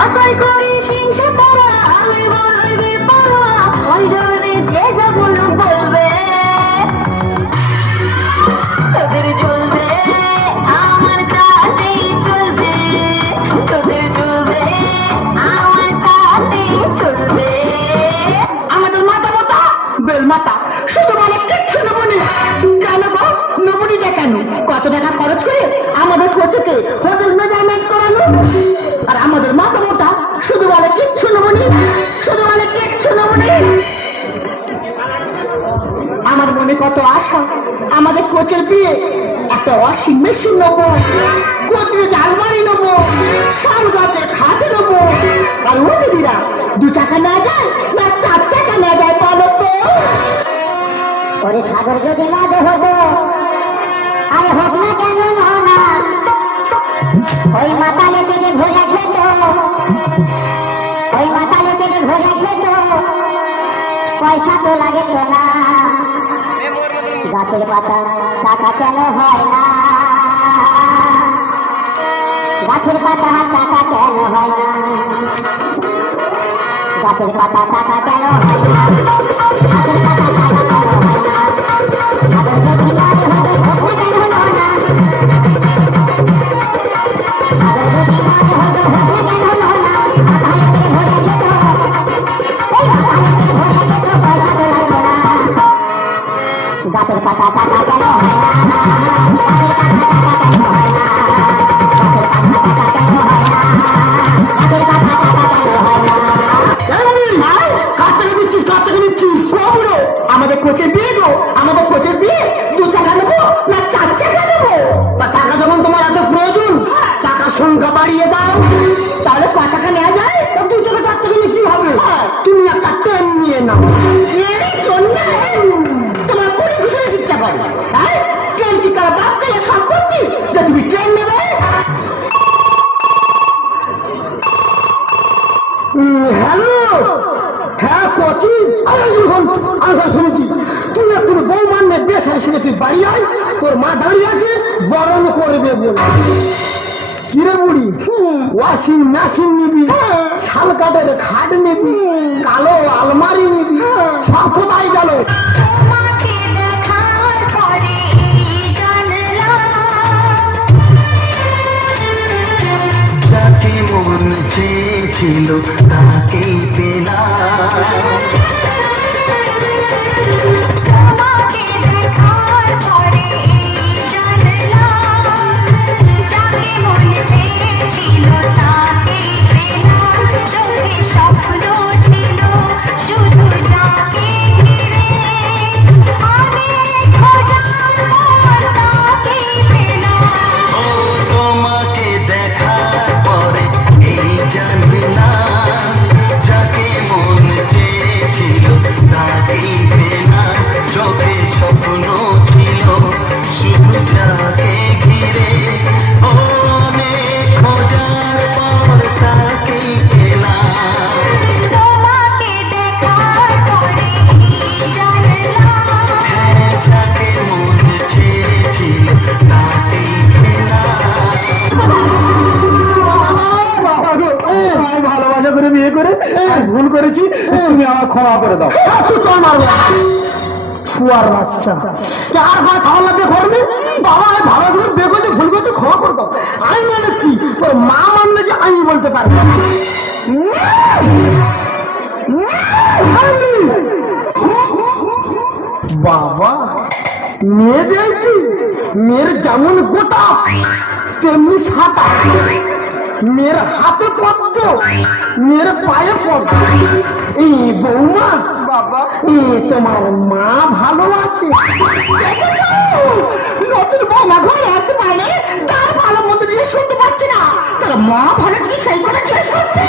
যতই করি হিংসে করা আমি বলবে পারা ওই জন্যে যে যা বলুক বলবে তোদের চলবে আমার কাতেই চলবে তোদের চলবে আমার কাতেই চলবে আমাদের মাথা মাথা বেল মাথা শুধু মানে কিচ্ছু নেবো না কেন গো নবনীটা কেন কত টাকা খরচ করে আমাদের কোচকে হোটেল মেজারমেন্ট করালো আর আমাদের মাথা মোটা শুধু বলে কিচ্ছু নেবো না শুধু বলে কিচ্ছু নেবো না আমার মনে কত আশা আমাদের কোচের বিয়ে একটা ওয়াশিং মেশিন নেবো গোদরেজ আলমারি নেবো শাল গাছের খাট নেবো আর ও দিদিরা 2 চাকা না যায় না 4 চাকা না যায় বলো তো ওরে সাগর যদি বাদে হবো আর হোক না কেন না ওই মাতালে পেটে ঘোরা খেত ওই মাতালে পেটে ঘোরা খেত পয়সা তো লাগে তো না গাছের পাতা টাকা কেন হয় না গাছের পাতা টাকা কেন হয় না গাছের পাতা টাকা কেন হয় না গাছের পাতা টাকা কেন হয় না সাগর যদি বাদে হবো হোক না কেন না সাগর যদি বাদে হবো হোক না কেন না মাথায় পেটে ঘোরা খেত ওই মাথায় পেটে ঘোরা খেত পয়সা তো লাগতো না গাছের পাতা টাকা কেন হয় না গাছের পাতা টাকা কেন হয় না গাছের পাতা টাকা কেন হয় না গাছের পাতা টাকা কেন হয় না কার টাকা দিচ্ছিস আমাদের কোচের বিয়ে গো আমাদের কোচের বিয়ে 2 চাকা নেবো না 4 চাকা নেবো তা টাকা যখন তোমার এত প্রয়োজন টাকার সংখ্যা বাড়িয়ে দাও তাহলে 5 টাকা নেওয়া যায় 2 চাকা 4 চাকা নিয়ে কি হবে তুমি একটা ট্রেন নিয়ে নাও তোমার কোটি খুশি ইচ্ছা করে হ্যাঁ ট্রেন কি কার বাপ গেলে সম্পত্তি যে তুমি ট্রেন নেবে হ্যালো হ্যাঁ কচি আমি শুনেছি তুই এখন বউ মানবে বেশ আসলে তুই বাড়ি আয় তোর মা দাঁড়িয়ে আছে বরণ করবে বলে কিরে বুড়ি ওয়াশিং মেশিন নিবি শাল কাঠের খাট নিবি কালো আলমারি নিবি সব কোথায় গেল যাকে মন চেয়েছিল তাকেই পেলাম তোমাকে দেখার পরে এই জানলাম যাকে মন চেয়েছিল তাকেই পেলাম চোখে স্বপ্ন ছিল শুধু যাকে ঘিরে অনেক খোঁজার পর তাকেই পেলাম হ্যাঁ যাকে মন চেয়েছিল তাকেই ভালোবাসা করে বিয়ে করে ভুল করেছি তুমি আমার ক্ষমা করে দাও ছুয়ার বাচ্চা আর ঘরে খাওয়া লাগবে করবে বাবা ভালো করে বিয়ে করছে ভুল করছে ক্ষমা করে দাও আমি মানে কি তোর মা মানবে যে আমি বলতে পারবো বাবা মেয়ে দেখছি মেয়ের যেমন গোটা তেমনি সাঁটা মেয়ের হাতে পদ্ম মেয়ের পায়ে পদ্ম এই বৌমা বাবা তোমার মা ভালো আছে নতুন বৌমা ঘরে আসতে পারে তার ভালো মন্দ জিনিস শুনতে পাচ্ছি না তার মা ভালো জিনিস সেই করে জিনিস শুনছে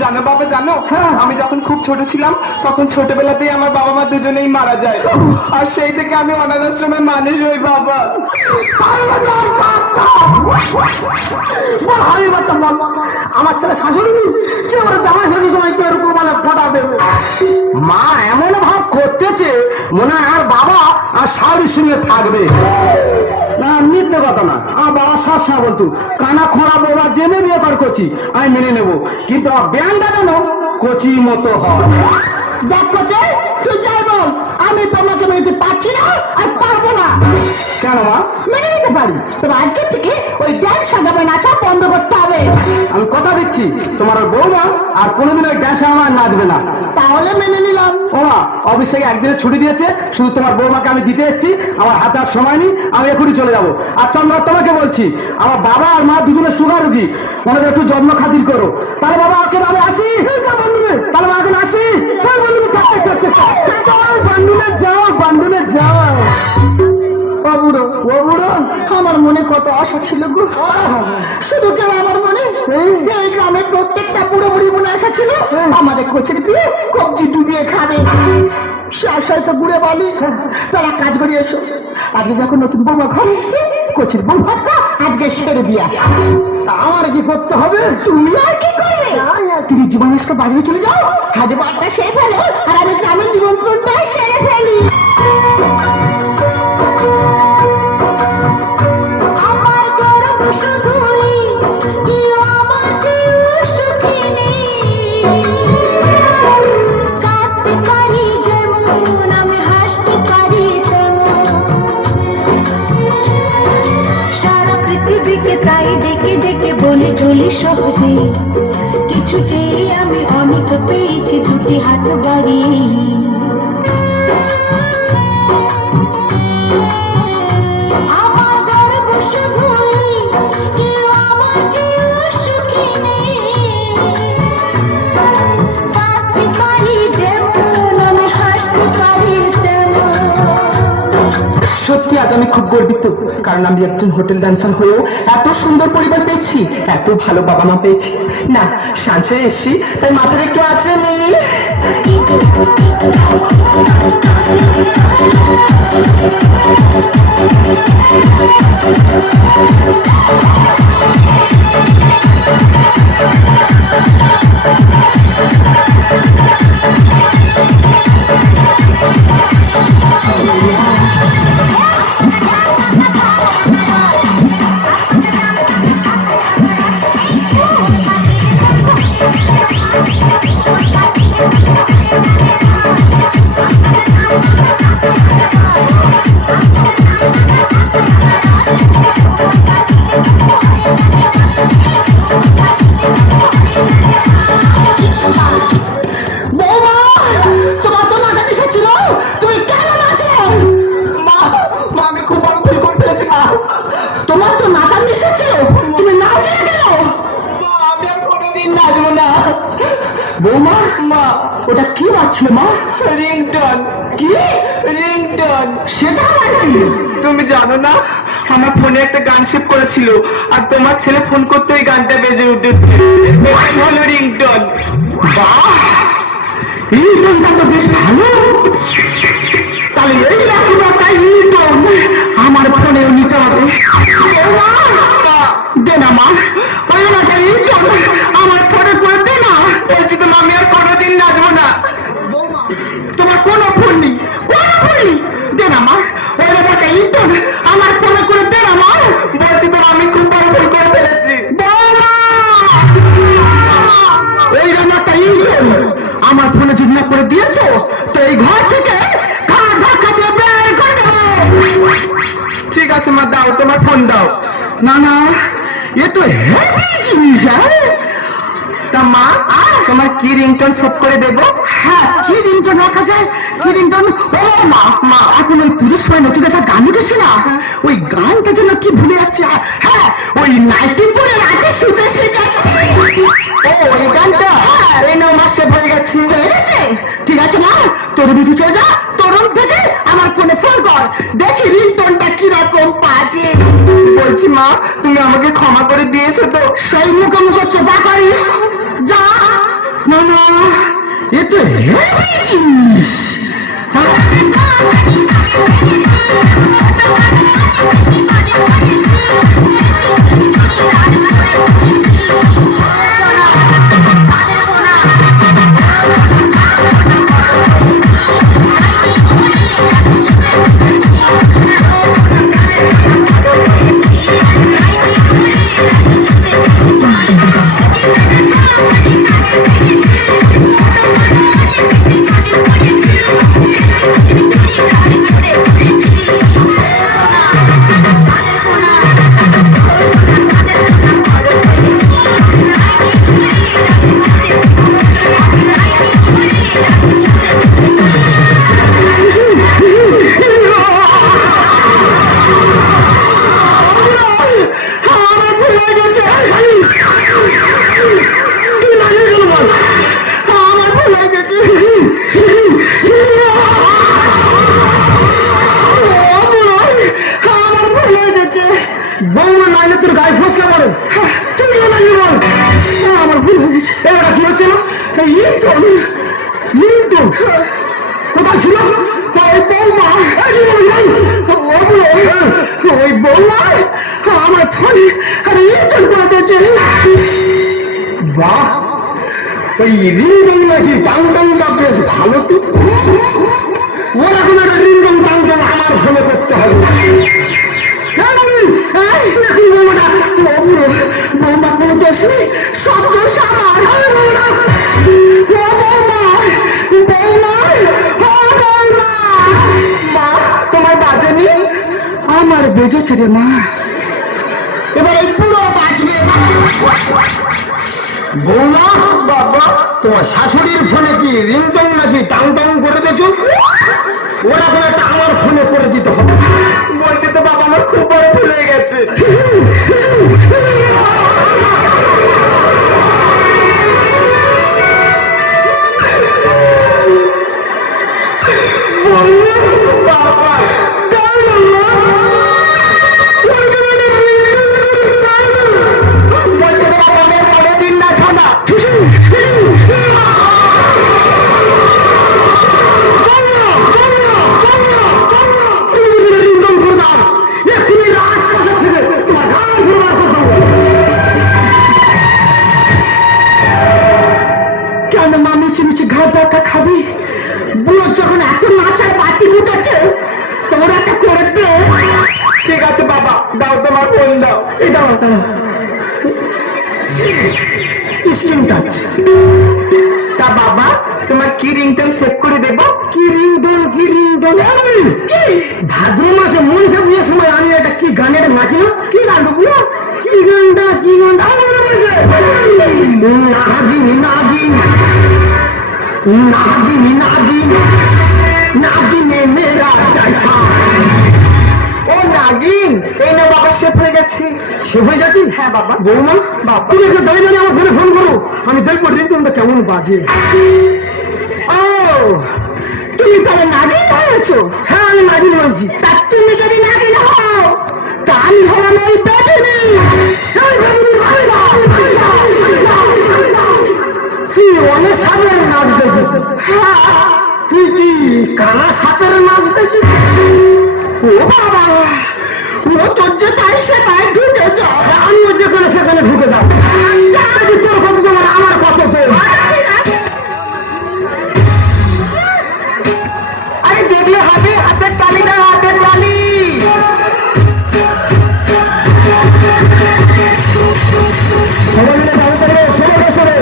জানো বাবা জানো আমি যখন খুব ছোট ছিলাম তখন ছোটবেলাতেই আমার বাবা মা দুজনেই মারা যায় আর সেই থেকে আমি অনাথ আশ্রমে মানুষ হই বাবা আমার ছেলে শাশুড়ি কে ওরা জামাই ষষ্ঠীর সময় কেউ এরকম মানে ফটা দেবে মা এমন ভাব করতেছে মনে হয় আর বাবা আর শাশুড়ির সঙ্গে থাকবে না না মিথ্যে কথা না, আমার বাবা সবসময় বলতো কানা খোঁড়া বাবা জেনে বিয়ে কর কচি, আমি মেনে নেবো, কিন্তু আমার ব্যানটা কেন কচি মতো হয়। দেখ কোচে, তুই যাই বল, আমি তোমাকে মেনে পারছি না আর পারবো না। কেন মা? মেনে নিতে পারি, তবে আজকে থেকে ওই ড্যান্স সাজাবে নাচা বন্ধ করতে হবে। আমি কথা দিচ্ছি তোমার ওই বৌমা আর কোনোদিন ওই ড্যান্স আমার নাচবে না। তাহলে মেনে নিলাম। ও মা, অফিস থেকে একদিনের ছুটি দিয়েছে, শুধু তোমার বৌমাকে আমি দিতে এসেছি, আমার হাতে আর সময় নেই, আমি এখনই চলে যাবো। আর চন্দ্র তোমাকে বলছি, আমার বাবা আর মা দুজনে সুগার রুগী, ওনাদের একটু যত্ন খাতির করো। তাহলে বাবা ওকে আমি আসি, তাহলে মা এখন আসি। বান্ধুনে যাও, বান্ধুনে যাও। ও বুড়ো, আমার মনে কত আশা ছিল গো, শুধু কেন আমার মনে, এই গ্রামের প্রত্যেকটা বুড়ো বুড়ি মনে আশা ছিল আমাদের কোচের বিয়ে কবজি ডুবিয়ে খাবে। সে আশায় তো বুড়ে বলি, তারা কাজ করে এসো, আজকে যখন নতুন বৌমা ঘরে এসছে, কোচের বউ ভাতটা আজকে সেরে দিয়ে আসো। আমার কি করতে হবে? তুমি আর কি করবে? তুমি জীবনেশ্বর বাজারে চলে যাও, হাজে বারটা সেরে ফেলো, আর আমি গ্রামের নিমন্ত্রণটা সেরে ফেলি। আমার গর্ব শুধুই, কেউ আমার চেয়ে সুখী নেই। কাঁদতে পারি যেমন, আমি হাসতে পারি তেমন। সারা পৃথিবীকে তাই ডেকে ডেকে বলে চলি সহজে, কিছু চেয়ে আমি অনেক পেয়েছি দুটি হাত বাড়িয়ে। আমার গর্ব শুধুই, কেউ আমার চেয়ে সুখী নেই। কাঁদতে পারি যেমন, আমি হাসতে পারি তেমন। সত্যি আজ আমি খুব গর্বিত, কারণ আমি একজন হোটেল ডান্সার হয়েও এত সুন্দর পরিবার পেয়েছি, এত ভালো বাবা মা পেয়েছি। না সাঁচে এসছি, তাই মাথার একটু আছে নেই। তোমার তো নাচার নেশা ছিল, তুমি নাচলে কেন? আমি আর কোনোদিন নাচবো না। বৌমা, মা ওটা কি বাজছিল মা? রিংটন। কি রিংটন? সেটা আমার কি? তুমি জানো না, আমার ফোনে একটা গান সেভ করেছিল, আর তোমার ছেলে ফোন করতে ওই গানটা বেজে উঠেছে। এটাই হলো রিংটন। বাহ, এই গানটা তো বেশ ভালো। তাহলে এই রকম একটা রিংটোন আমার ফোনেও নিতে হবে। দে না মা, ওই একটা রিংটোন আমার ফোনে করে দে না। বলছি তো আমি আর কোনোদিন নাচবো না। তোমার কোনো ফোন নেই, কোনো ফোন নেই, দে না মা, ওই একটা রিংটোন আমার ফোনে করে দে না মা। বলছি তো আমি খুব বড় ভুল করে ফেলেছি। এই জন্য একটা রিংটোন আমার ফোনে যদি না করে দিয়েছো, তো এই ঘর থেকে ধাক্কা দিয়ে বের করে দেবো। ঠিক আছে মা, দাও তোমার ফোন দাও। না না, এ তো হেভি জিনিস। তা মা, তোমার কি রিংটন সেভ করে দেবো? হ্যাঁ, কি রিংটোন রাখা যায়? কি রিংটোন? ও মা, মা এখন ওই পুজোর সময় নতুন একটা গান উঠেছে না, ওই গানটা যেন কি ভুলে যাচ্ছে। হ্যাঁ, ওই নাইটি পরে রাতে শুতে শেখাচ্ছে। ও ওই গানটা? এই নাও মা, সেভ হয়ে গেছে। ঠিক আছে মা, তোর বিধু চলে যা, তোর রুম থেকে আমার ফোনে ফোন কর, দেখি রিংটোনটা কিরকম বাজে। বলছি মা, তুমি আমাকে ক্ষমা করে দিয়েছো তো? সেই মুখে মুখে চোপা করিস, যা। না না, এ তো হেভি জিনিস। ওই রিংটং নাকি টাংটংটা বেশ ভালো তো, ওরকম একটা রিংটং টাংটং আমার ফোনে করতে হবে। বৌমা কোনো দোষ নেই, সব দোষ আমার। মা তোমার বাজেনি? আমার বেজেছে রে মা, এবার এই পুরো বাঁচবে। বৌমা বাবা, তোমার শাশুড়ির ফোনে কি রিংটং নাকি টাংটং করে দিয়েছ? ওরকম একটা আমার ফোনে করে দিতে হবে। বলছে তো বাবা আমার খুব বড় ভুল হয়ে গেছে। বলছে তো বাবা আমার পরে দিন না ছোনা। কেন মা মিছি মিছি ঘাট ধাক্কা খাবি? বুড়ো যখন এত নাচার বাতি উঠেছে, তোর একটা করে দে। ঠিক আছে বাবা, দাও তোমার ফোন দাও। এই দাও দাও, স্ক্রিন টাচ। তা বাবা তোমার কি রিংটোন সেভ করে দেবো? কি রিংটন, কি রিংটন? কি ভাদ্র মাসে মনসা বিয়ের সময় আমি একটা কি গানের নাচি না? কি গান বুড়ো? কি গানটা, কি গানটা আমার মনে পড়েছে। নাগিনী নাগিনী নাগিনী নাগিনী নাগিনে মেরা জৈসা। ও নাগিন, এই না বাবা সেভ হয়ে গেছে। সে হয়ে যাচ্ছি? হ্যাঁ বাবা। বৌমা বাবা, তুমি একটু দাঁড়িয়ে দাঁড়িয়ে আমার ফোনে ফোন করো, আমি দেখবো রিংটনটা কেমন বাজে। ও তুমি তাহলে নাগিন হয়েছো? হ্যাঁ আমি নাগিন হয়েছি। তা তুমি যদি নাগিন হও, তা আমি হলাম এই বেটিনি। তুই অনেক সাপের নাচ দেখিস? তুই কি কানা সাপের নাচ দেখিস? ও বাবা, ও তোর যে তাই সে তাই ঢুকে যা, আমিও যেখানে সেখানে ঢুকে যাও। তোর কত তোমার আমার কত ফের। আরে দেখলে হাতে হাতের তালি দাও, হাতের তালি। সবাই মিলে গান করো, সবাই সবাই।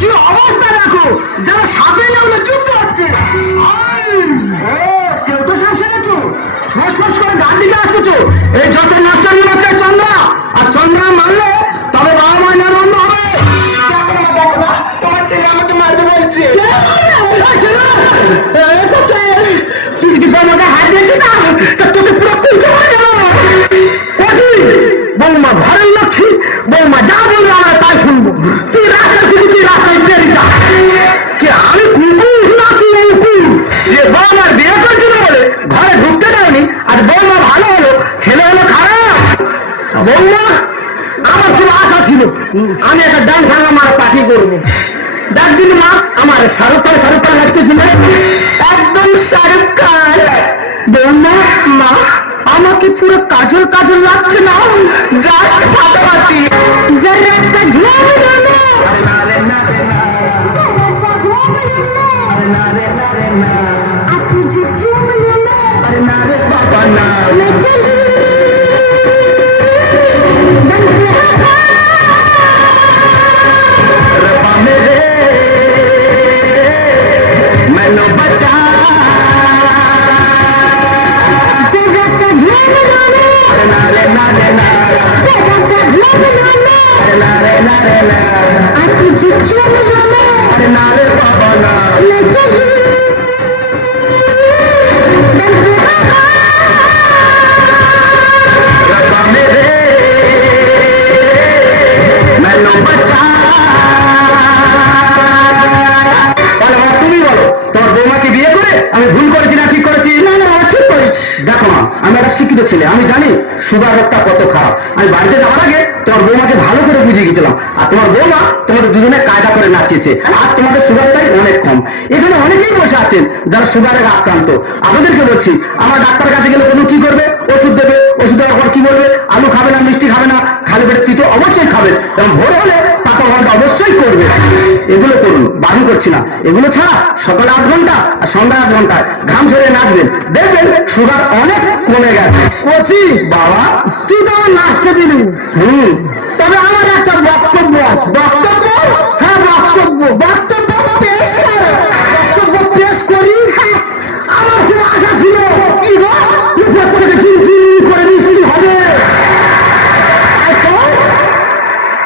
কি অবস্থা দেখো, যেন সাপে যেমন যুদ্ধ হচ্ছে। কেউ তো সাপ সেরেছো, ফস করে গান দিকে আসতেছো। এই যত নাচার হচ্ছে চন্দ্রা, আর চন্দ্রা মারলে তবে বাবা মায়ের বন্ধ হবে। তোমার ছেলে আমাকে মারবে বলছে। তুই যদি বাবাকে হাত দিয়েছিস না, তা তোকে পুরো কুলছে মারা যাবে। বৌমা ঘরের লক্ষ্মী, বৌমা যা বলবে আমরা তাই শুনবো। তুই রাস্তায় শুধু তুই রাস্তায় বেরিয়ে যা। কে আমি কুকুর না তুই কুকুর? যে বৌমার বিয়ে করছিল বলে ঘরে ঢুকতে দেয়নি, আর বৌমা ভালো হলো, ছেলে হলো খারাপ। বৌমা আমার খুব আশা ছিল আমি একটা ডান্স আমার পার্টি করবো। ডাক দিন মা, আমার শাহরুখ খান লাগছে কিনা? একদম শাহরুখ খান। বৌমা মা আমাকে পুরো কাজল কাজল লাগছে না, জাস্ট ফাটাফাটি। জরা সা ঝুম লো, জরা সা ঝুম লো, আপু জি ঝুম লো, अरे ना रे बाबा ना, मैं चली रब्बा मेरे मैंने बचा। जरा सा झूम लो ना, अरे ना रे ना, जरा सा झूम लो ना, अरे ना रे ना, आप जी झूम लो ना, अरे ना रे बाबा ना, मैं चली শিক্ষিত ছেলে, আমি জানি সুগার রোগটা কত খারাপ। আমি বাড়িতে যাওয়ার আগে তোমার বৌমাকে ভালো করে বুঝিয়ে গেছিলাম, আর তোমার বৌমা তোমাদের দুজনে কায়দা করে নাচিয়েছে। আজ তোমাদের সুগারটাই অনেক কম। এখানে অনেকেই বসে আছেন যারা সুগারের আক্রান্ত। আপনাদেরকে বলছি, আমার ডাক্তারের কাছে গেলে কোনো কি করবে, ওষুধ দেবে, ওষুধ দেওয়ার পর কি বলবে, আলু খাবে না, মিষ্টি খাবে না, খালি পেটে তিতো অবশ্যই খাবে, এবং ভোর হলে পাকা ঘন্টা অবশ্যই করবে। এগুলো করুন, বারণ করছি না। এগুলো ছাড়া সকালে 8 ঘন্টা আর সন্ধ্যায় 8 ঘন্টা ঘাম ঝরিয়ে নাচবেন, দেখবেন সুগার অনেক কমে গেছে। কচি বাবা, তুই তো আমার নাচতে দিলি। তবে আমার একটা বক্তব্য আছে। বক্তব্য? হ্যাঁ বক্তব্য। বক্তব্য পেশ কর। বক্তব্য পেশ করি। হ্যাঁ, আমার খুব আশা ছিল কি গো, উপর থেকে চিনচিন করে বৃষ্টি হবে। আর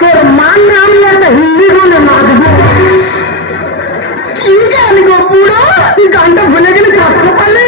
তোর মানে আমি একটা হিন্দি গানে নাচবো। কি গান গো বুড়ো, তুই গানটা ভুলে গেলি, কাটতে পারলি?